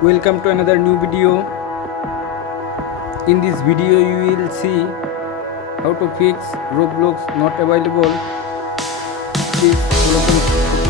Welcome to another new video. In this video you will see how to fix Roblox not available. Please follow